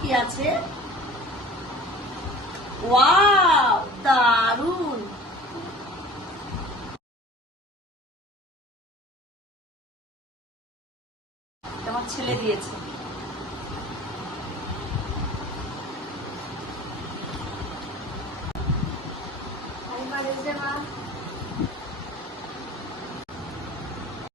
কি আছে? দারুণ আমার ছেলে দিয়েছে।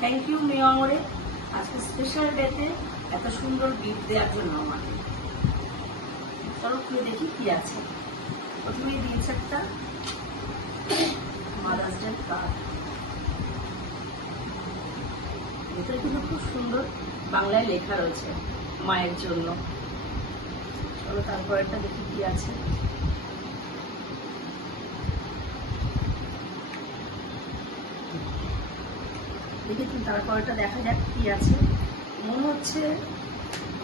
থ্যাংক ইউ আজকে স্পেশাল ডেতে এত সুন্দর গিফট দেওয়ার জন্য আমাকে। চলো খুলে দেখি কি আছে। প্রথমেই দিয়েছে একটা মাদার্স কার্ড ভেতরে কিন্তু খুব সুন্দর বাংলায় লেখা রয়েছে মায়ের জন্য। চলো তারপর একটা দেখি কি আছে। দেখি তুমি তারপরটা দেখা যাক কি আছে। মনে হচ্ছে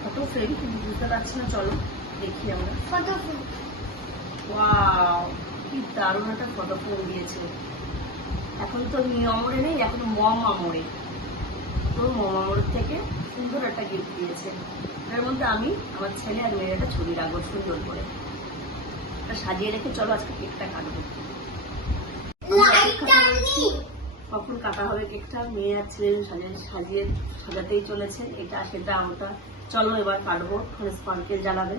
ফটো ফ্রেম কিন্তু বুঝতে পারছি না, চলো। দেখি আমরা ওয়াও কি দারুণ একটা ফটো ফ্রেম দিয়েছে। এখন তো নিয়মরে নেই এখন মম আমরে। তো মম আমরের থেকে সুন্দর একটা গিফট দিয়েছে। এর মধ্যে আমি আমার ছেলে আর মেয়ের একটা ছবি রাখব সুন্দর করে। সাজিয়ে রেখে চলো আজকে কেকটা কাটবো। কখন কাটা হবে কেকটা? মেয়ে আর ছেলে সাজিয়ে সাজিয়ে সাজাতেই চলেছে। এটা সেটা আমটা চলো এবার কাটবো। ওখানে স্পার্কেল জ্বালাবে।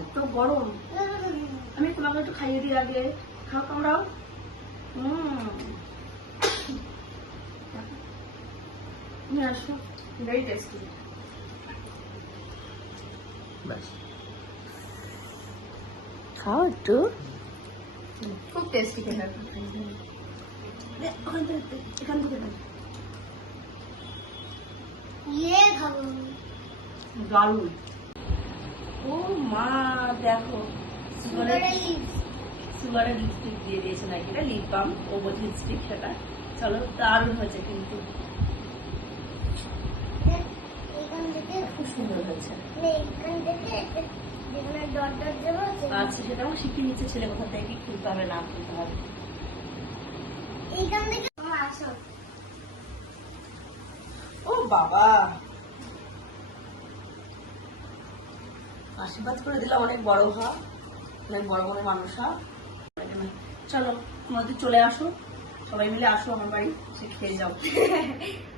এত গরম। আমি তোমাকে একটু খাইয়ে দিই আগে। খাও তোমরাও হুম। আসো। ভেরি টেস্টি খাও একটু। খুব টেস্টি খেতে। ওখান থেকে এখান থেকে দাও। দারুণ। ও মা দেখো। সুগারের লিপস্টিক দিয়ে দিয়েছে নাকি এটা লিপ বাম ও বলছে লিপস্টিক সেটা। চলো দারুণ হয়েছে কিন্তু। খুব সুন্দর হয়েছে। আচ্ছা সেটা আমার শিখিয়ে নিচ্ছে ছেলে কোথা থেকে খুলতে হবে না খুলতে হবে। ও বাবা! আশীর্বাদ করে দিলাম অনেক বড় হ অনেক বড় বড় মানুষ হা চলো, তোমাদের চলে আসো। সবাই মিলে আসো আমার বাড়ি, সে খেয়ে যাও।